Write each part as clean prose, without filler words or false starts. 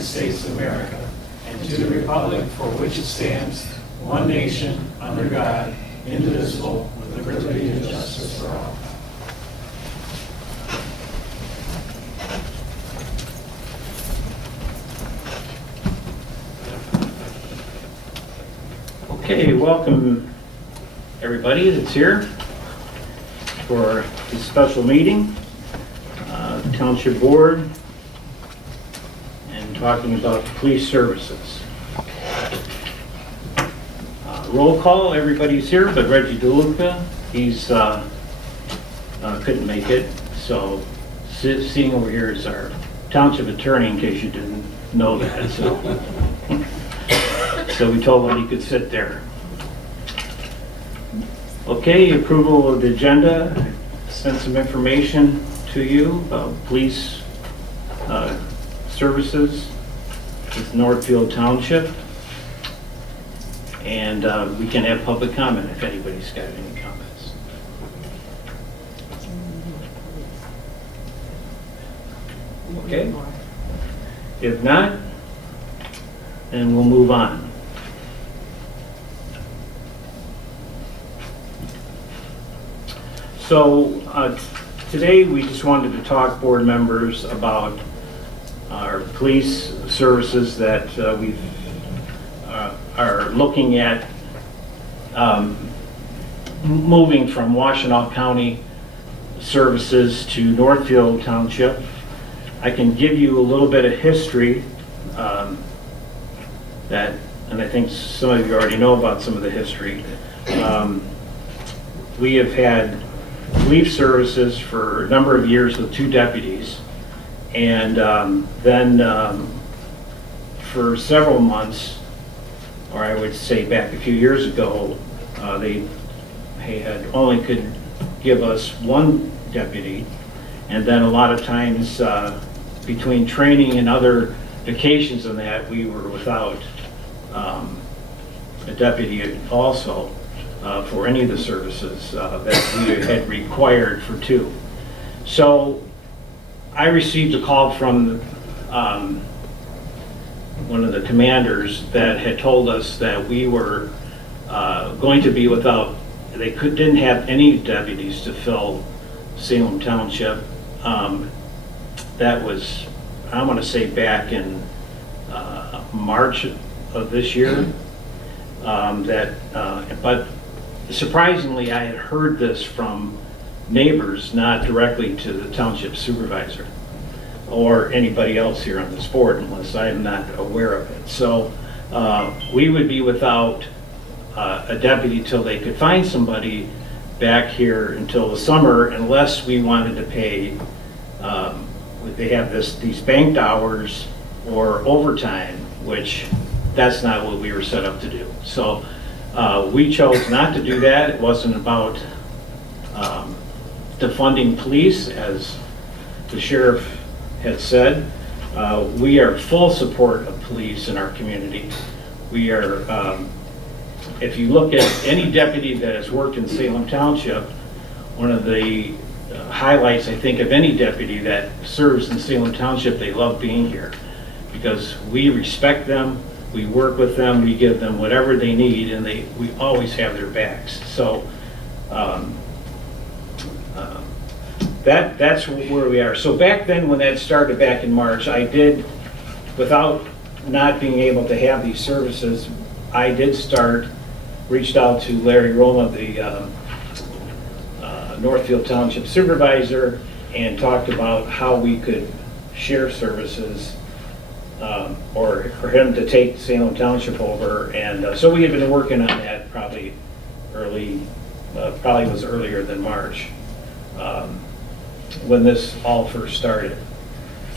United States of America and to the republic for which it stands, one nation, under God, indivisible, with liberty and justice for all. Okay, welcome everybody that's here for this special meeting, Township Board, and talking about police services. Roll call, everybody's here, but Reggie DeLuca, he's couldn't make it, so sitting over here is our Township Attorney, in case you didn't know that. So we told him he could sit there. Okay, approval of the agenda. I sent some information to you about police services with Northfield Township. And we can have public comment if anybody's got any comments. Okay. If not, then we'll move on. So today we just wanted to talk, board members, about our police services that we are looking at moving from Washtenaw County services to Northfield Township. I can give you a little bit of history and I think some of you already know about some of the history. We have had police services for a number of years with 2 deputies, and then for several months, or I would say back a few years ago, they had only could give us 1 deputy, and then a lot of times between training and other vacations and that, we were without a deputy also. For any of the services that we had required for 2. So I received a call from one of the commanders that had told us that we were going to be without, they didn't have any deputies to fill Salem Township. That was, I want to say, back in March of this year. But surprisingly, I had heard this from neighbors, not directly to the township supervisor or anybody else here on this board, unless I am not aware of it. So we would be without a deputy till they could find somebody back here until the summer, unless we wanted to pay, they have these banked hours or overtime, which that's not what we were set up to do. So we chose not to do that. It wasn't about defunding police, as the sheriff had said. We are full support of police in our community. We are, if you look at any deputy that has worked in Salem Township, one of the highlights, I think, of any deputy that serves in Salem Township, they love being here because we respect them. We work with them, we give them whatever they need, and we always have their backs. So that's where we are. So back then, when that started back in March, I did, without not being able to have these services, I did reached out to Larry Roma, the Northfield Township Supervisor, and talked about how we could share services, or for him to take Salem Township over. And so we had been working on that probably was earlier than March, when this all first started.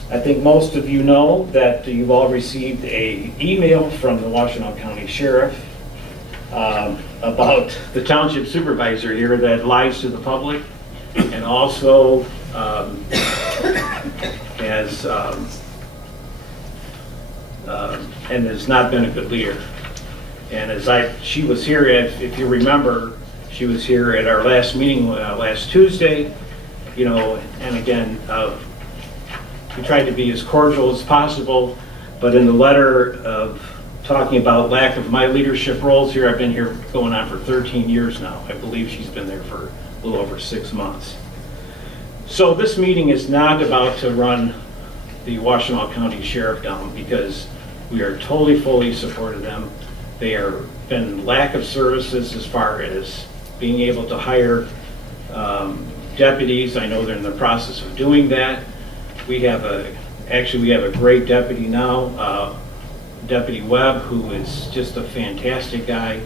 I think most of you know that you've all received an email from the Washtenaw County Sheriff about the Township Supervisor here that lies to the public, and also has not been a good leader. And she was here, if you remember, she was here at our last meeting last Tuesday, and again, we tried to be as cordial as possible, But in the letter of talking about lack of my leadership roles here, I've been here going on for 13 years now. I believe she's been there for a little over 6 months. So this meeting is not about to run the Washtenaw County Sheriff down, because we are totally, fully supportive of them. They are been lack of services as far as being able to hire deputies. I know they're in the process of doing that. We have a great deputy now, Deputy Webb, who is just a fantastic guy.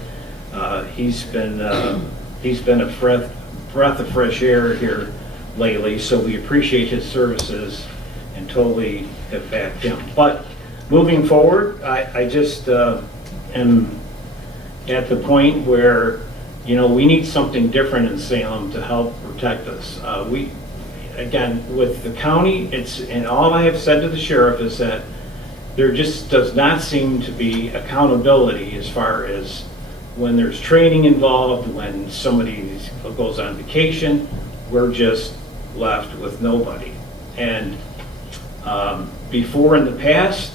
He's been a breath of fresh air here lately, so we appreciate his services and totally have backed him. But moving forward, I just am at the point where, you know, we need something different in Salem to help protect us. Again, with the county, and all I have said to the sheriff is that there just does not seem to be accountability as far as when there's training involved, when somebody goes on vacation, we're just left with nobody. And before in the past,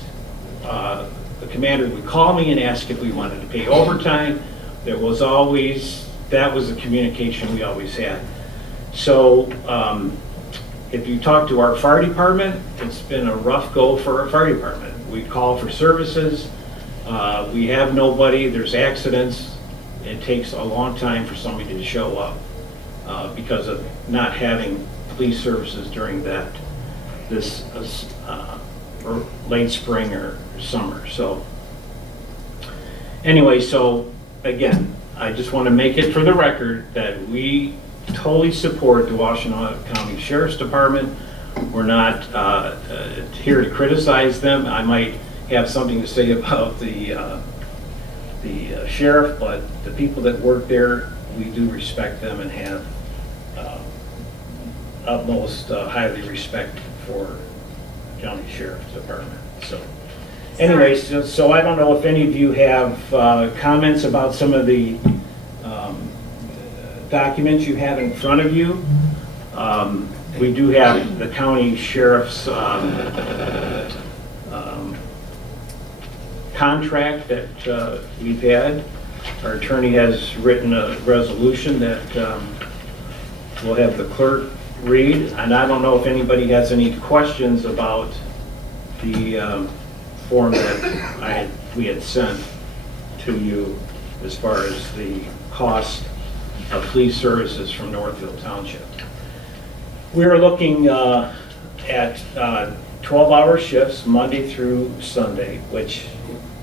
the commander would call me and ask if we wanted to pay overtime. That was the communication we always had. So if you talk to our fire department, it's been a rough go for our fire department. We call for services, we have nobody, there's accidents. It takes a long time for somebody to show up because of not having police services during this or late spring or summer. So anyway, so again, I just want to make it for the record that we totally support the Washtenaw County Sheriff's Department. We're not here to criticize them. I might have something to say about the sheriff, but the people that work there, we do respect them and have utmost highly respect for the County Sheriff's Department. So anyways, so I don't know if any of you have comments about some of the documents you have in front of you. We do have the county sheriff's contract that we've had. Our attorney has written a resolution that we'll have the clerk read. And I don't know if anybody has any questions about the form that we had sent to you as far as the cost of police services from Northfield Township. We are looking at 12-hour shifts Monday through Sunday, which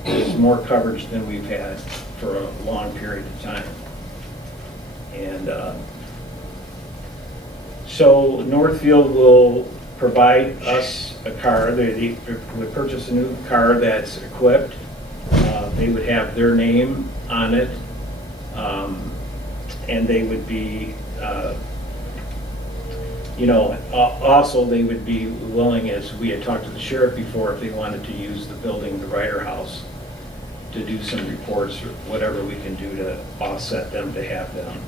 is more coverage than we've had for a long period of time. And so Northfield will provide us a car. They would purchase a new car that's equipped. They would have their name on it. And they would be, also they would be willing, as we had talked to the sheriff before, if they wanted to use the building, the Ryder House, to do some reports or whatever we can do to offset them, to have them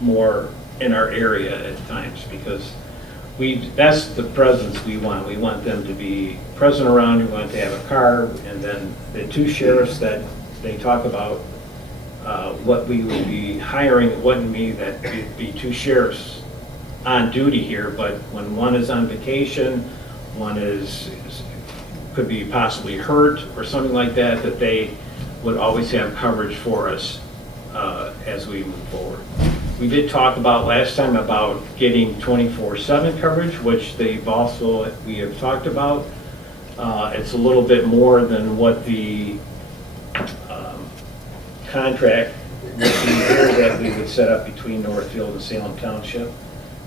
more in our area at times, because that's the presence we want. We want them to be present around, we want to have a car, and then the two sheriffs that they talk about, what we would be hiring, it wouldn't be that it'd be two sheriffs on duty here, but when one is on vacation, one could be possibly hurt or something like that, that they would always have coverage for us as we move forward. We did talk about last time about getting 24/7 coverage, which we have talked about. It's a little bit more than what the contract would be here that we would set up between Northfield and Salem Township.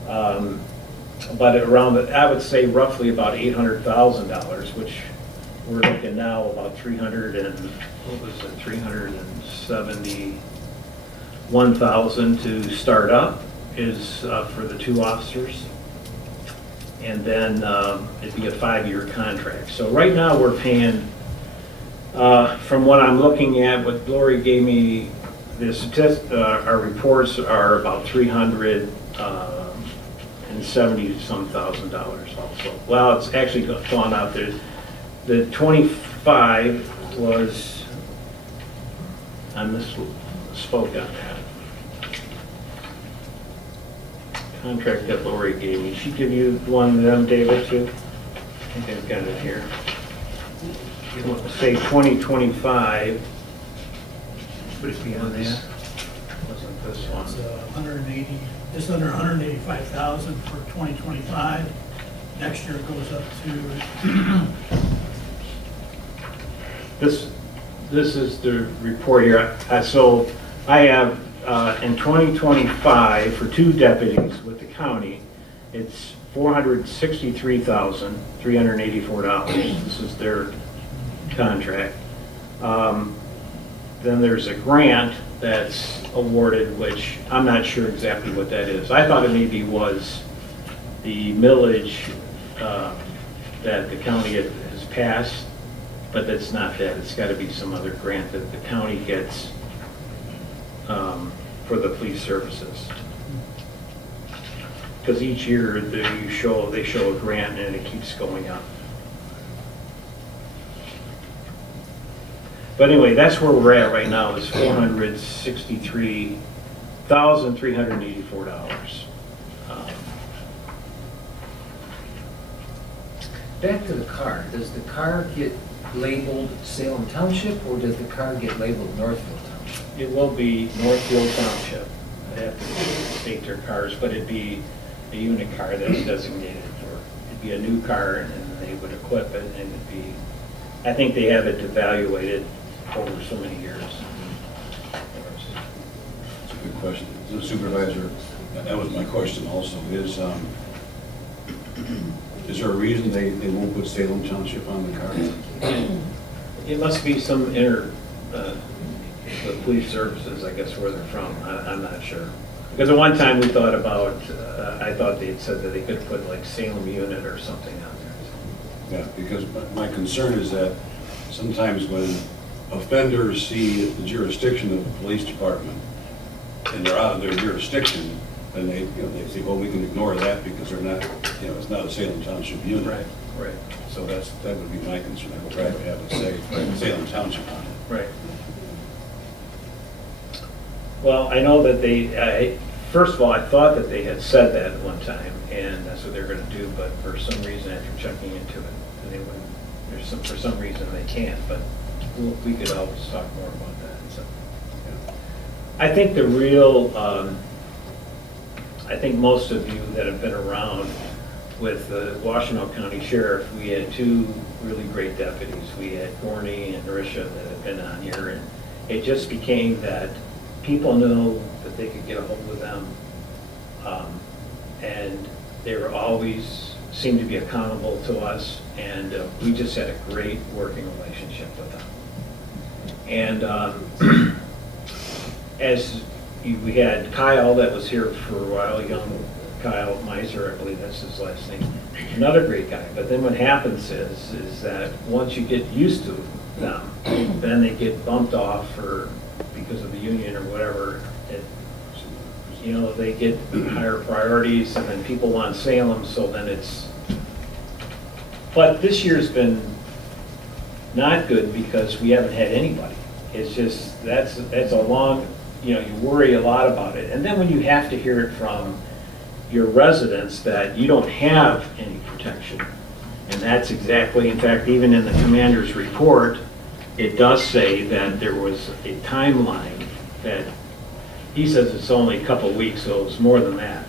But around, I would say roughly about $800,000, which we're looking now about 371,000 to start up is for the two officers. And then it'd be a 5-year contract. So right now we're paying, from what I'm looking at, what Glory gave me, our reports are about $370,000 $170-some thousand also. Well, it's actually gone out there. The 25 was, I misspoke on that. Contract that Lori gave me. She give you one of them, David, too? I think I've got it here. Say 2025. Would it be on that? Wasn't this one? It's 180, just under 185,000 for 2025. Next year it goes up to, This is the report here. So I have, in 2025, for 2 deputies with the county, it's $463,384. This is their contract. Then there's a grant that's awarded, which I'm not sure exactly what that is. I thought it maybe was the millage that the county has passed, but that's not that. It's got to be some other grant that the county gets for the police services. Because each year they show a grant and it keeps going up. But anyway, that's where we're at right now, is $463,384. Back to the car, does the car get labeled Salem Township, or does the car get labeled Northfield Township? It will be Northfield Township. I have to state their cars, but it'd be a unit car that's designated for, it'd be a new car, and then they would equip it, and it'd be, I think they have it evaluated over so many years. That's a good question. The supervisor, that was my question also, is there a reason they won't put Salem Township on the car? It must be some the police services, I guess, where they're from. I'm not sure. Because at one time we thought about, I thought they had said that they could put like Salem unit or something on there. Yeah, because my concern is that sometimes when offenders see the jurisdiction of the police department and they're out of their jurisdiction, then they say, well, we can ignore that because they're not, it's not a Salem Township unit. Right. So that would be my concern. I would rather have it say Salem Township on it. Right. Well, I know that first of all, I thought that they had said that at one time, and that's what they're going to do, but for some reason, after checking into it, they wouldn't, for some reason they can't, but we could always talk more about that. So, I think the real, I think most of you that have been around with the Washtenaw County Sheriff, we had 2 really great deputies. We had Gorney and Risha that have been on here, and it just became that people knew that they could get a hold of them, and they were always seemed to be accountable to us, and we just had a great working relationship with them. And we had Kyle that was here for a while, young Kyle Meiser, I believe that's his last name, another great guy. But then what happens is that once you get used to them, then they get bumped off because of the union or whatever. They get higher priorities, and then people want Salem, so then it's. But this year's been not good because we haven't had anybody. It's just, that's a long, you worry a lot about it. And then when you have to hear it from your residents that you don't have any protection, and that's exactly, in fact, even in the commander's report, it does say that there was a timeline that, he says it's only a couple of weeks, so it was more than that,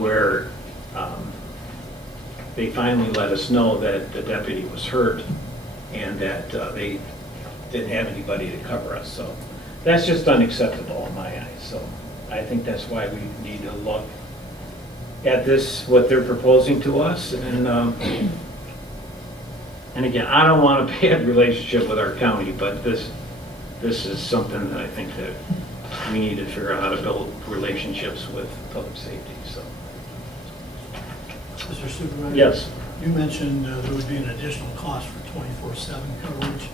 where they finally let us know that the deputy was hurt and that they didn't have anybody to cover us. So that's just unacceptable in my eyes. So I think that's why we need to look at this, what they're proposing to us. And again, I don't want a bad relationship with our county, but this is something that I think that we need to figure out how to build relationships with public safety. So. Mr. Supervisor? Yes. You mentioned there would be an additional cost for 24/7 coverage.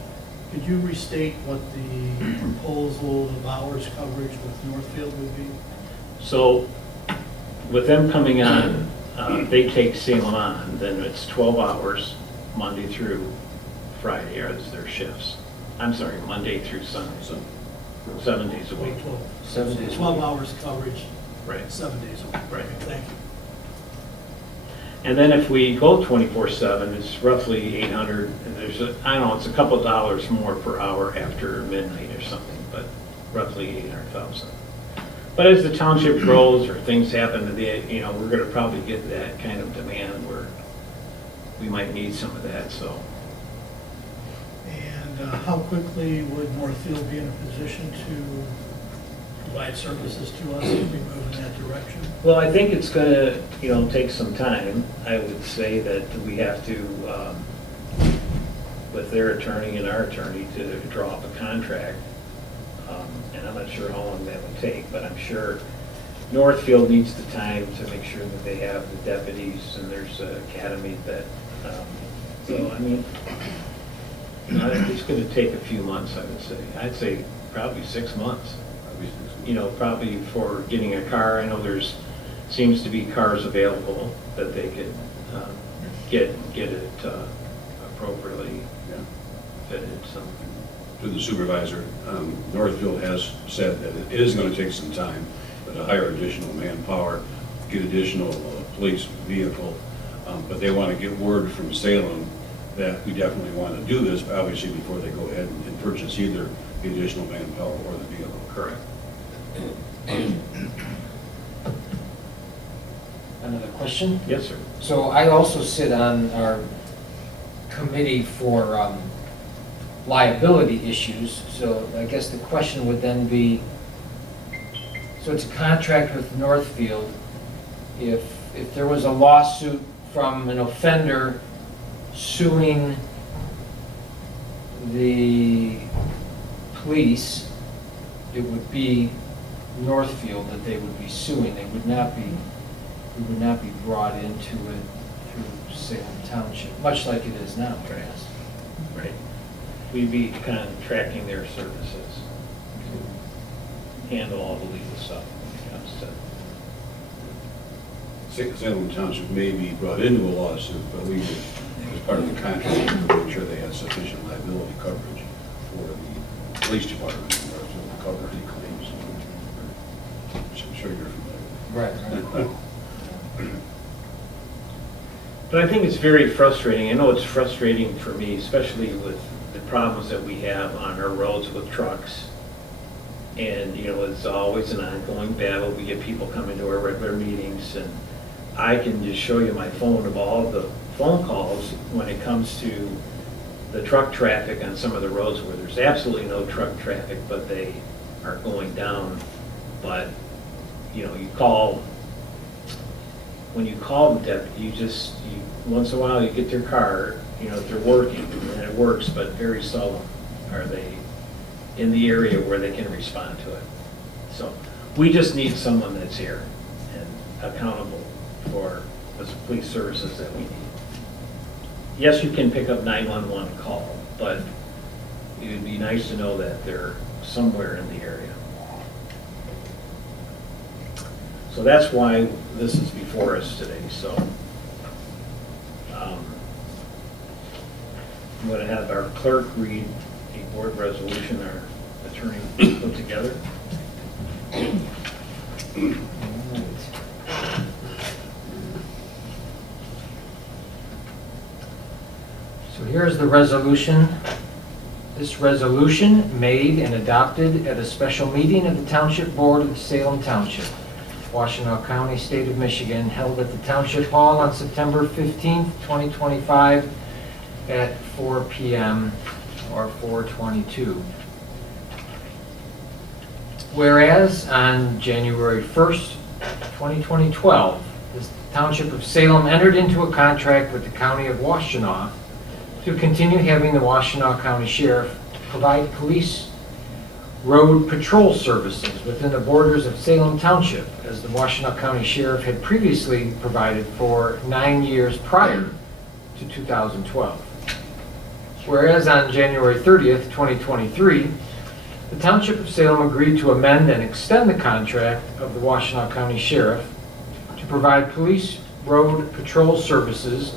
Could you restate what the proposal of hours coverage with Northfield would be? So with them coming on they take Salem on, then it's 12 hours, Monday through Friday is their shifts. I'm sorry, Monday through Sunday, So, 7 days a week. 7 days. 12 hours coverage, Right. 7 days a week. Right. Thank you. And then if we go 24/7, it's roughly 800, and I don't know, it's a couple dollars more per hour after midnight or something, but roughly 800,000. But as the township grows or things happen, we're gonna probably get that kind of demand where we might need some of that, so. And how quickly would Northfield be in a position to provide services to us if we move in that direction? Well, I think it's gonna, take some time. I would say that we have to, with their attorney and our attorney, to draw up a contract. And I'm not sure how long that would take, but I'm sure Northfield needs the time to make sure that they have the deputies and there's an academy that, so, I mean, it's gonna take a few months, I would say. I'd say probably 6 months. Probably for getting a car. I know seems to be cars available that they could get it appropriately yeah. fitted, so. To the supervisor, Northfield has said that it is going to take some time, but to hire additional manpower, get additional police vehicle, but they want to get word from Salem that we definitely want to do this, obviously before they go ahead and purchase either the additional manpower or the vehicle. Correct. Another question? Yes, sir. So I also sit on our committee for liability issues, so I guess the question would then be, so it's a contract with Northfield. If there was a lawsuit from an offender suing the police, it would be Northfield that they would be suing. They would not be, we would not be brought into it through Salem Township, much like it is now, I guess. Right. We'd be contracting their services to handle all the legal stuff when it comes to. Salem Township may be brought into a lawsuit, but we would, as part of the contract, make sure they had sufficient liability coverage for the police department in order to cover any claims. Which I'm sure you're familiar with. Right. But I think it's very frustrating. I know it's frustrating for me, especially with the problems that we have on our roads with trucks. And, it's always an ongoing battle. We get people coming to our regular meetings, and I can just show you my phone of all the phone calls when it comes to the truck traffic on some of the roads where there's absolutely no truck traffic, but they are going down. But, when you call the deputy, once in a while you get their car, if they're working, and it works, but very seldom are they in the area where they can respond to it. So we just need someone that's here and accountable for the police services that we need. Yes, you can pick up 911 call, but it would be nice to know that they're somewhere in the area. So that's why this is before us today, so. I'm going to have our clerk read a board resolution our attorney put together. So here's the resolution. This resolution made and adopted at a special meeting of the Township Board of the Salem Township, Washtenaw County, State of Michigan, held at the Township Hall on September 15th, 2025 at 4 p.m. or 4:22. Whereas on January 1st, 2012, the Township of Salem entered into a contract with the County of Washtenaw to continue having the Washtenaw County Sheriff provide police road patrol services within the borders of Salem Township, as the Washtenaw County Sheriff had previously provided for 9 years prior to 2012. Whereas on January 30th, 2023, the Township of Salem agreed to amend and extend the contract of the Washtenaw County Sheriff to provide police Road Patrol Services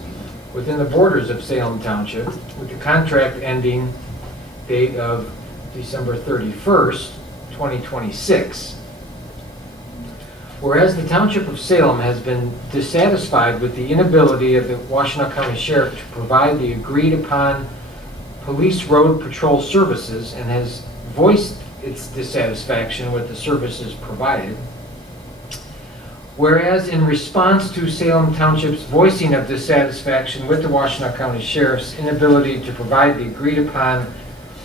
within the borders of Salem Township with the contract ending date of December 31st, 2026. Whereas the Township of Salem has been dissatisfied with the inability of the Washtenaw County Sheriff to provide the agreed-upon police road patrol services and has voiced its dissatisfaction with the services provided. Whereas in response to Salem Township's voicing of dissatisfaction with the Washtenaw County Sheriff's inability to provide the agreed-upon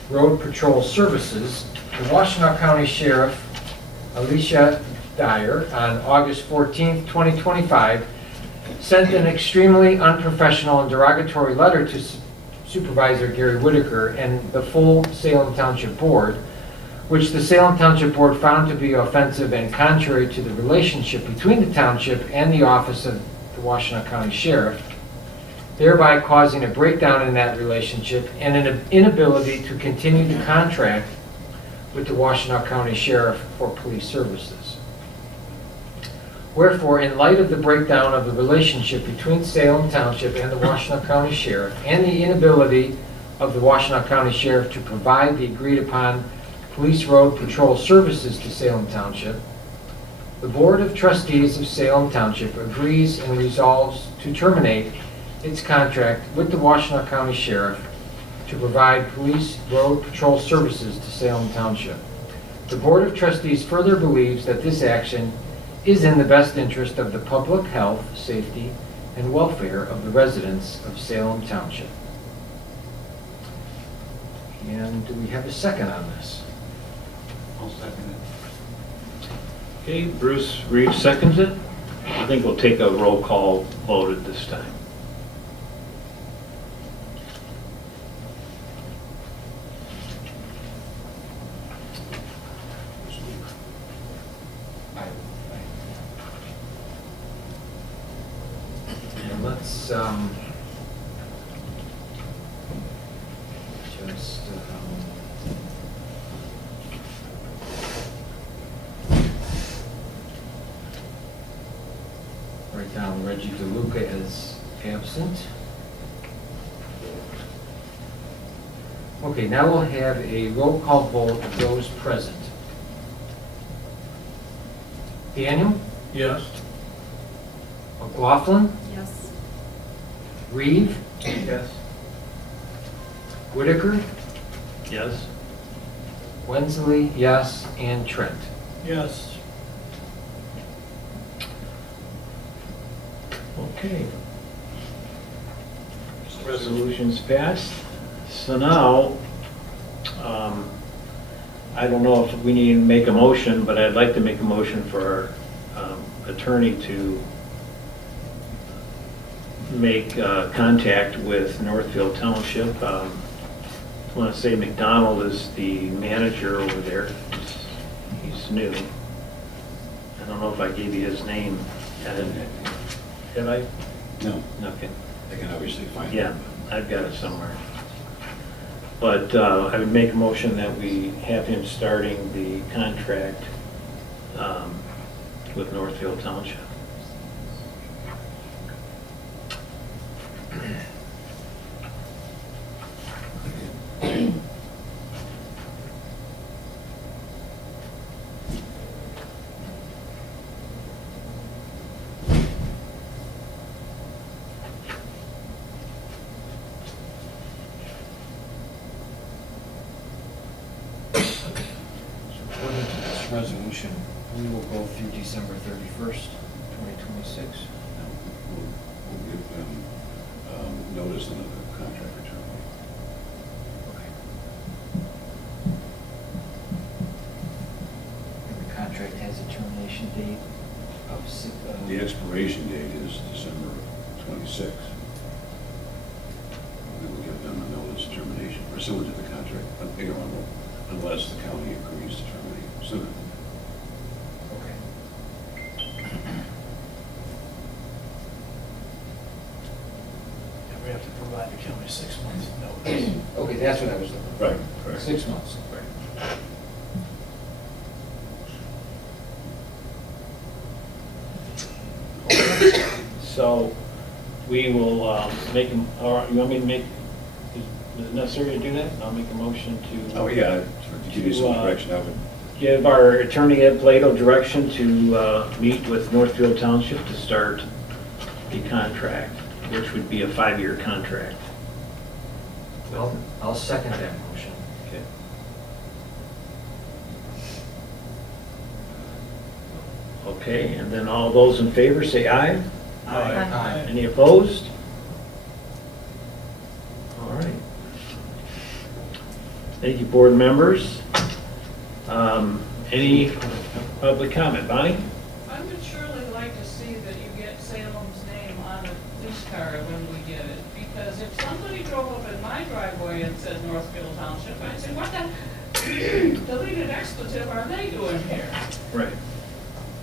road patrol services, the Washtenaw County Sheriff, Alicia Dyer, on August 14, 2025, sent an extremely unprofessional and derogatory letter to Supervisor Gary Whitaker and the full Salem Township Board, which the Salem Township Board found to be offensive and contrary to the relationship between the township and the office of the Washtenaw County Sheriff, thereby causing a breakdown in that relationship and an inability to continue the contract with the Washtenaw County Sheriff for police services. Wherefore, in light of the breakdown of the relationship between Salem Township and the Washtenaw County Sheriff and the inability of the Washtenaw County Sheriff to provide the agreed-upon police road patrol services to Salem Township, the Board of Trustees of Salem Township agrees and resolves to terminate its contract with the Washtenaw County Sheriff to provide police road patrol services to Salem Township. The Board of Trustees further believes that this action is in the best interest of the public health, safety, and welfare of the residents of Salem Township. And do we have a second on this? I'll second it. Okay, Bruce Reeves seconds it. I think we'll take a roll call vote at this time. And let's just write down Reggie DeLuca as absent. Okay, now we'll have a roll call vote of those present. Daniel? Yes. McLaughlin? Yes. Reeve? Yes. Whitaker? Yes. Wensley, yes, and Trent. Yes. Okay. Resolution's passed. So now, I don't know if we need to make a motion, but I'd like to make a motion for our attorney to make contact with Northfield Township. I want to say McDonald is the manager over there. He's new. I don't know if I gave you his name. Did I? No, Okay. I can obviously find it. Yeah, I've got it somewhere. But I would make a motion that we have him starting the contract with Northfield Township. According to this resolution, we will go through December 31st, 2026. We'll give them notice of the contract return. And the contract has a termination date of The expiration date is December 26th. We will give them a notice of termination pursuant to the contract, unless the county agrees to terminate sooner. Okay. And we have to provide the county 6 months notice. Okay, that's what I was looking for. Right, correct. 6 months. so we will make, or you want me to make, is it necessary to do that? I'll make a motion to. Oh, yeah, to give you some direction, I would, Give our attorney Ed Plato direction to meet with Northfield Township to start the contract, which would be a 5-year contract. I'll second that motion. Okay. Okay, and then all those in favor say aye. Aye. Any opposed? All right. Thank you, board members. Any public comment? Bonnie? I would surely like to see that you get Salem's name on a police car when we get it, because if somebody drove up in my driveway and said Northfield Township, I'd say, what the deleted expletive are they doing here? Right.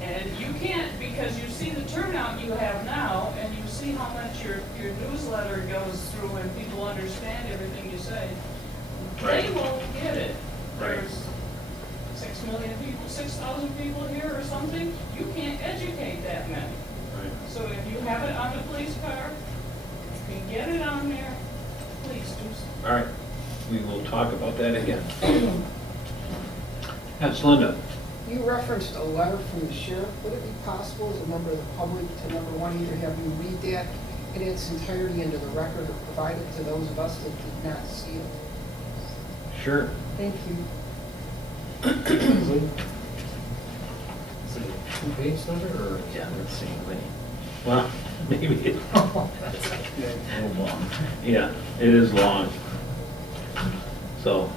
And you can't, because you see the turnout you have now, and you see how much your newsletter goes through and people understand everything you say. Right. They won't get it. Right. There's 6 million people, 6,000 people here or something, you can't educate that many. Right. So if you have it on the police car, you can get it on there, please do so. All right. We will talk about that again. That's Linda. You referenced a letter from the sheriff. Would it be possible as a member of the public to, number one, either have you read that in its entirety into the record or provide it to those of us that did not see it? Sure. Thank you. Is it a 2-page letter or? Yeah, let's see. Well, maybe it, yeah, it is long. So.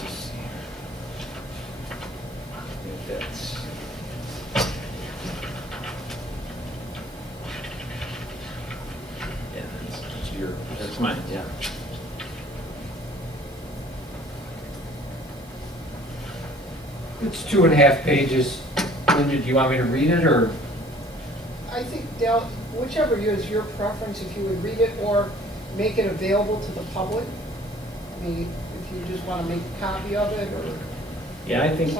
Just I think that's. Yeah, that's mine, yeah. It's 2.5 pages. Linda, do you want me to read it, or? I think, Dale, whichever is your preference, if you would read it or make it available to the public. I mean, if you just want to make a copy of it or... Yeah, I think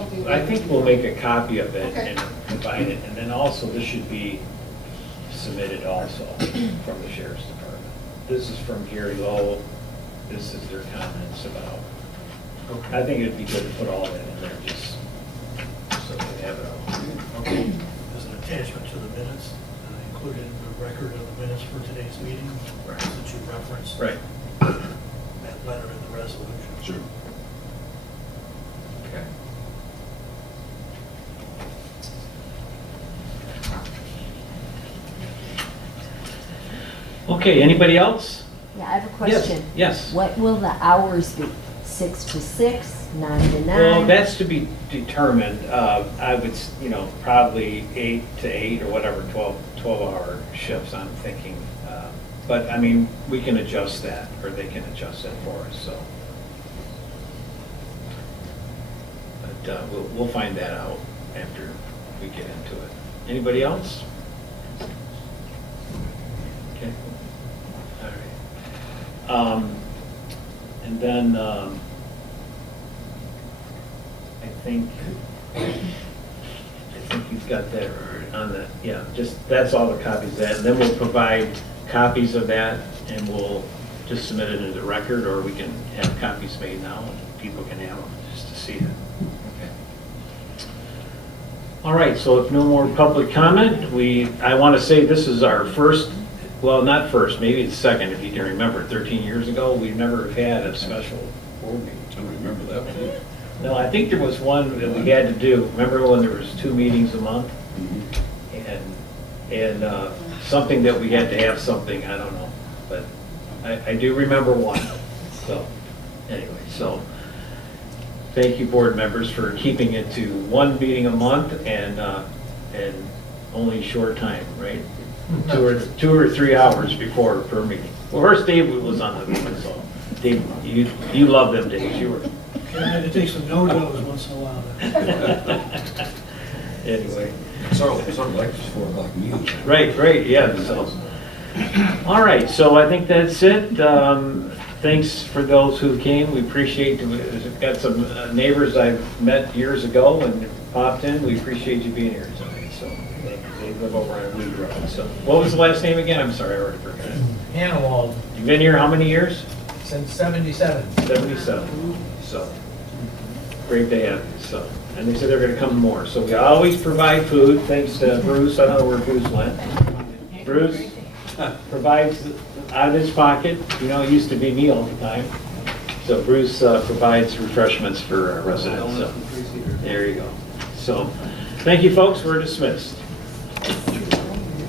we'll make a copy of it Okay. and combine it, and then also this should be submitted also from the sheriff's department. This is from Gary Lowell. This is their comments about. I think it'd be good to put all that in there just so we have it all. Okay. As an attachment to the minutes, included in the record of the minutes for today's meeting, Right. that you referenced. Right. That letter in the resolution. sure. Okay. Okay, anybody else? Yeah, I have a question. Yes. What will the hours be? 6 to 6, 9 to 9? Well, that's to be determined. I would, probably 8 to 8 or whatever, 12-hour shifts, I'm thinking. But, I mean, we can adjust that, or they can adjust that for us, so. But we'll find that out after we get into it. Anybody else? Okay. All right. And then, I think you've got that on the, yeah, just, that's all the copies of that. And then we'll provide copies of that and we'll just submit it into the record, or we can have copies made now and people can have them just to see it. Okay. All right, so if no more public comment, I want to say this is our first, well, not first, maybe it's second, if you can remember, 13 years ago, we've never had a special board meeting. I don't remember that one. No, I think there was one that we had to do. Remember when there was 2 meetings a month? And something that we had to have something, I don't know. But I do remember one. So, anyway, so thank you, board members, for keeping it to 1 meeting a month and only short time, right? 2 or 3 hours before per meeting. Well, first Dave was on the meeting, so Dave, you love them days. You were. I had to take some no-nos once in a while. Anyway. Sort of like this 4 o'clock news. Right, yeah, so. All right, so I think that's it. Thanks for those who came. We appreciate, we've got some neighbors I've met years ago and popped in. We appreciate you being here tonight, so thank you, David. live over on Weed Road. So, what was the last name again? I'm sorry, I already forgot. Hannawald, You've been here how many years? since 77. 77. So, great to have you. So, and they said they're going to come more. So we always provide food, thanks to Bruce. I don't know where Bruce went. Bruce provides out of his pocket. You know, it used to be me all the time. So Bruce provides refreshments for our residents. So there you go. So, thank you, folks. We're dismissed.